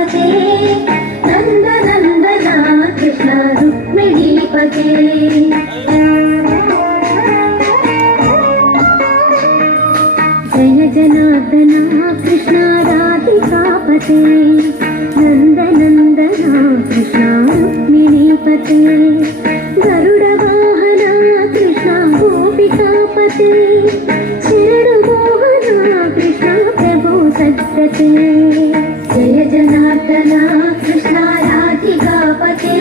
राधिकापते नन्दनन्दना कृष्ण रुक्मिणीपते जय जनार्दना कृष्ण राधिकापते नन्दनन्दना कृष्ण रुक्मिणीपते गरुडवाहना कृष्ण गोपिकापते शरणमोहना कृष्ण प्रभो सद्गते जय जनार्दना कृष्ण राधिकापते